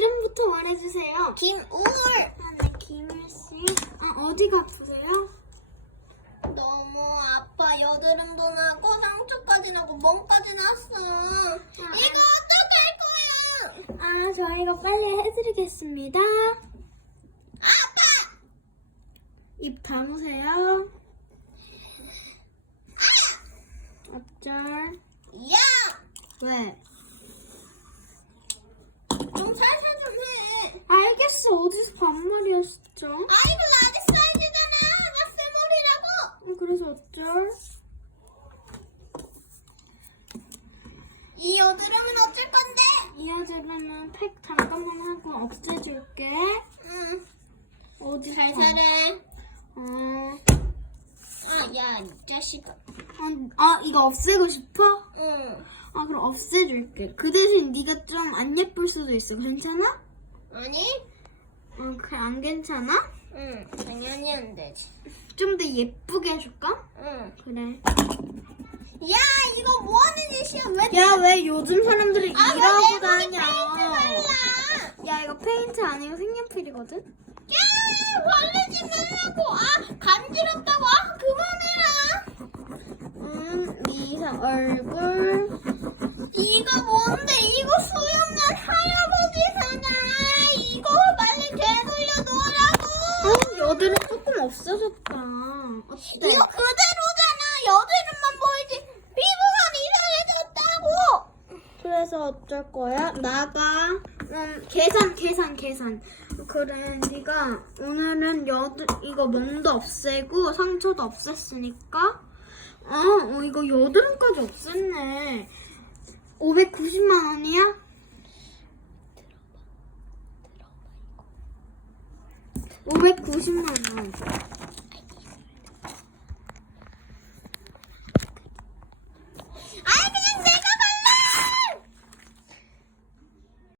이름부터 말해주세요. 김우울. 아, 네, 김일씨. 아, 어디가 아프세요? 너무 아파. 여드름도 나고 상처까지 나고 멍까지 났어. 이거 어떡할 거야? 아, 저희가 빨리 해드리겠습니다. 아파. 입 다무세요. 앞절. 야, 왜? 좀 살살. 알겠어. 어디서 반말이었죠? 아이고 아직 사이즈잖아. 학생머리라고. 어, 그래서 어쩔? 이 여드름은 어쩔 건데? 이어지면은 팩 잠깐만 하고 없애줄게. 응. 어디 살살해. 어, 아, 야, 이 자식아. 아, 아, 이거 없애고 싶어? 응. 아, 그럼 없애줄게. 그 대신 네가 좀 안 예쁠 수도 있어. 괜찮아? 아니? 어, 그래, 안 괜찮아? 응. 당연히 안 되지. 좀 더 예쁘게 해줄까? 응. 그래. 야, 이거 뭐 하는 짓이야? 왜? 야, 왜 요즘 사람들이 아, 왜 이러고 내 다녀? 페인트 발라? 야, 이거 페인트 아니고 색연필이거든? 야, 바르지 말라고. 아, 간지럽다고. 아, 그만해라. 음, 미사 얼굴. 이거 뭔데? 이거 수염난 할아버지잖아. 이거 빨리 되돌려 놓으라고. 어, 여드름 조금 없어졌다. 어때? 이거 그대로잖아. 여드름만 보이지. 피부만 이상해졌다고. 그래서 어쩔 거야? 나가. 음, 계산, 계산, 계산. 그래, 네가 오늘은 여드 이거 멍도 없애고 상처도 없앴으니까. 어, 어, 이거 여드름까지 없앴네. 590만 원이야? 들어봐. 590만 원.